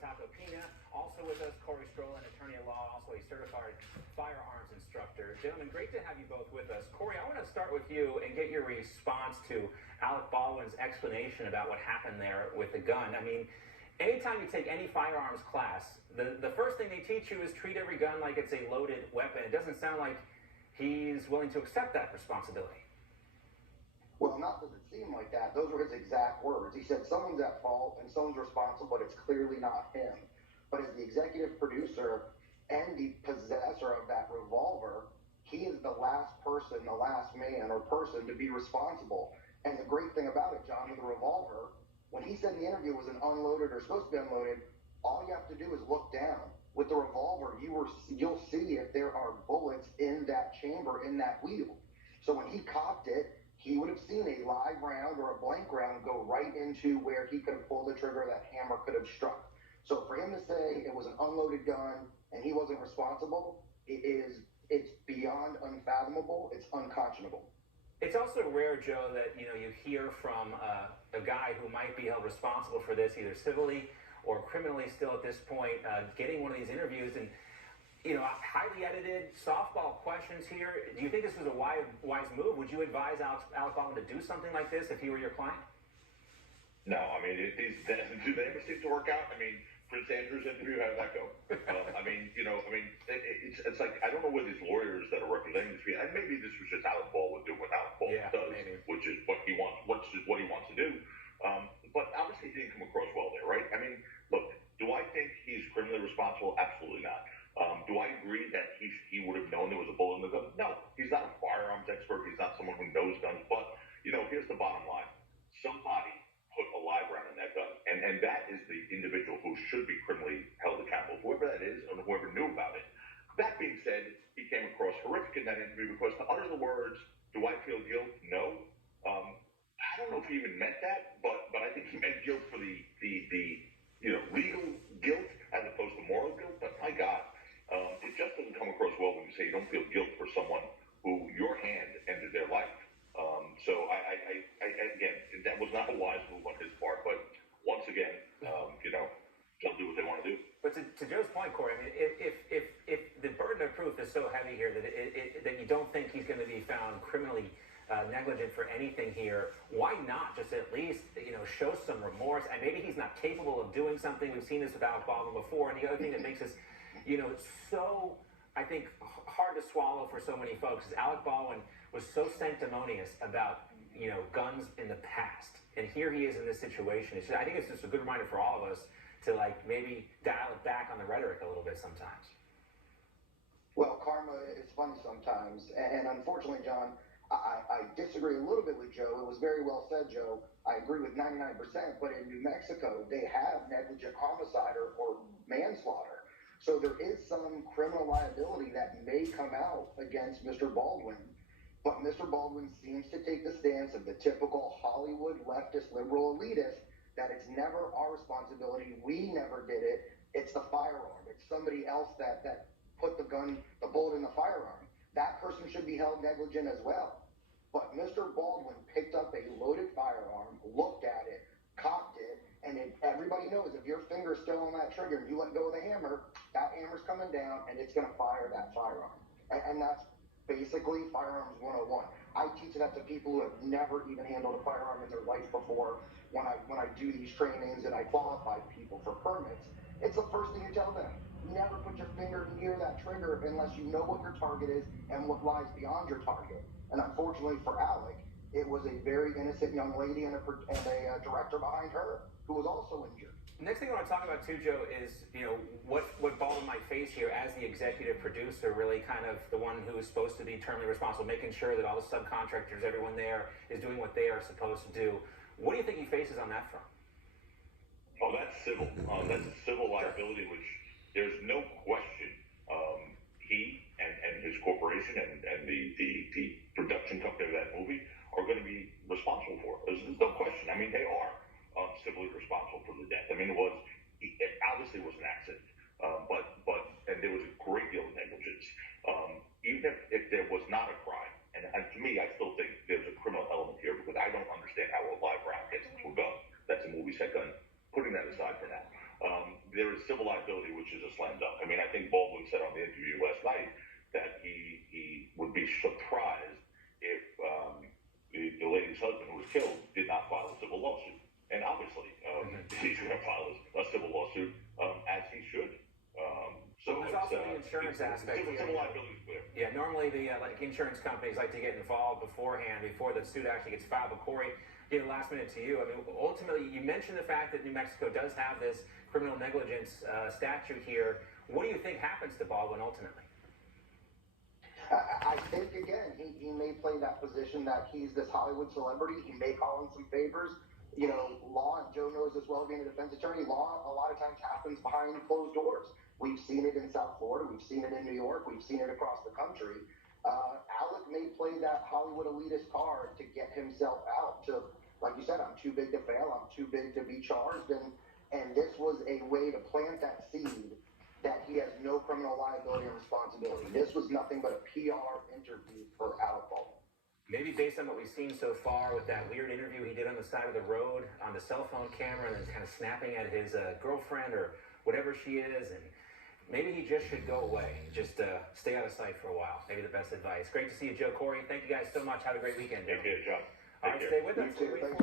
Pina. Also with us, Corey Stroll, an attorney at law, also a certified firearms instructor. Gentlemen, great to have you both with us. Corey, I want to start with you and get your response to Alec Baldwin's explanation about what happened there with the gun. I mean, anytime you take any firearms class, the first thing they teach you is treat every gun like it's a loaded weapon. It doesn't sound like he's willing to accept that responsibility. Well, not does it seem like that. Those were his exact words. He said someone's at fault and someone's responsible, but it's clearly not him. But as the executive producer and the possessor of that revolver, he is the last person, the last man or person to be responsible. And the great thing about it, John, with the revolver, when he said in the interview it was an unloaded or supposed to be unloaded, all you have to do is look down. With the revolver, you'll see if there are bullets in that chamber, in that wheel. So when he cocked it, he would have seen a live round or a blank round go right into where he could have pulled the trigger, that hammer could have struck. So for him to say it was an unloaded gun and he wasn't responsible, it's beyond unfathomable. It's unconscionable. It's also rare, Joe, that you hear from a guy who might be held responsible for this, either civilly or criminally still at this point, getting one of these interviews and highly edited softball questions here. Do you think this was a wise move? Would you advise Alec Baldwin to do something like this if he were your client? No, I mean, do they ever seem to work out? I mean, Prince Andrew's interview, how did that go? It's like, I don't know where these lawyers that are representing this, and maybe this was just Alec Baldwin doing what Alec Baldwin does, maybe. Which is what he wants, what he wants to do. But obviously he didn't come across well there, right? I mean, look, do I think he's criminally responsible? Absolutely not. Do I agree that he would have known there was a bullet in the gun? No, he's not a firearms expert. He's not someone who knows guns. But, here's the bottom line. Somebody put a live round in that gun. And that is the individual who should be criminally held accountable, whoever that is or whoever knew about it. That being said, he came across horrific in that interview because to utter the words, do I feel guilt? No. I don't know if he even meant that, but I think he meant guilt for the legal guilt as opposed to moral guilt. But my God. It just doesn't come across well when you say you don't feel guilt for someone who your hand ended their life. So again, that was not a wise move on his part. But once again, they'll do what they want to do. But to Joe's point, Corey, I mean, if the burden of proof is so heavy here that you don't think he's going to be found criminally negligent for anything here, why not just at least show some remorse? And maybe he's not capable of doing something. We've seen this with Alec Baldwin before. And the other thing that makes us so, I think, hard to swallow for so many folks is Alec Baldwin was so sanctimonious about, guns in the past. And here he is in this situation. I think it's just a good reminder for all of us to, maybe dial it back on the rhetoric a little bit sometimes. Well, karma is funny sometimes. And unfortunately, John, I disagree a little bit with Joe. It was very well said, Joe. I agree with 99%. But in New Mexico, they have negligent homicide or manslaughter. So there is some criminal liability that may come out against Mr. Baldwin. But Mr. Baldwin seems to take the stance of the typical Hollywood leftist liberal elitist that it's never our responsibility. We never did it. It's the firearm. It's somebody else that put the bullet in the firearm. That person should be held negligent as well. But Mr. Baldwin picked up a loaded firearm, looked at it, cocked it, and everybody knows if your finger's still on that trigger and you let go of the hammer, that hammer's coming down and it's going to fire that firearm. And that's basically firearms 101. I teach that to people who have never even handled a firearm in their life before. When I do these trainings and I qualify people for permits, it's the first thing you tell them. Never put your finger near that trigger unless you know what your target is and what lies beyond your target. And unfortunately for Alec, it was a very innocent young lady and a director behind her who was also injured. Next thing I want to talk about too, Joe, is what Baldwin might face here as the executive producer, really kind of the one who is supposed to be terminally responsible, making sure that all the subcontractors, everyone there, is doing what they are supposed to do. What do you think he faces on that front? Oh, that's civil. That's a civil liability, which there's no question he and his corporation and the production company of that movie are going to be responsible for. There's no question. I mean, they are civilly responsible for the death. I mean, it obviously was an accident, and there was a great deal of negligence. Even if there was not a crime, and to me, I still think there's a criminal element here because I don't understand how a live round gets into a gun. That's a movie set gun. Putting that aside for now. there is civil liability, which is a slam dunk. I mean, I think Baldwin said on the interview last night that he would be surprised if the lady's husband who was killed did not file a civil lawsuit. And obviously, he's going to file a civil lawsuit, as he should. So there's also the insurance aspect. Civil liability is clear. Yeah, normally the insurance companies like to get involved beforehand, before the suit actually gets filed. But Corey, the last minute to you. I mean, ultimately, you mentioned the fact that New Mexico does have this criminal negligence statute here. What do you think happens to Baldwin ultimately? I think, again, he may play that position that he's this Hollywood celebrity. He may call in some favors. You know, law, Joe knows as well, being a defense attorney, law a lot of times happens behind closed doors. We've seen it in South Florida. We've seen it in New York. We've seen it across the country. Alec may play that Hollywood elitist card to get himself out to, like you said, I'm too big to fail. I'm too big to be charged. And this was a way to plant that seed that he has no criminal liability and responsibility. This was nothing but a PR interview for Alec Baldwin. Maybe based on what we've seen so far with that weird interview he did on the side of the road on the cell phone camera and then kind of snapping at his girlfriend or whatever she is, and maybe he just should go away. Just stay out of sight for a while. Maybe the best advice. Great to see you, Joe. Corey, thank you guys so much. Have a great weekend. Take care, John. All right, stay with us.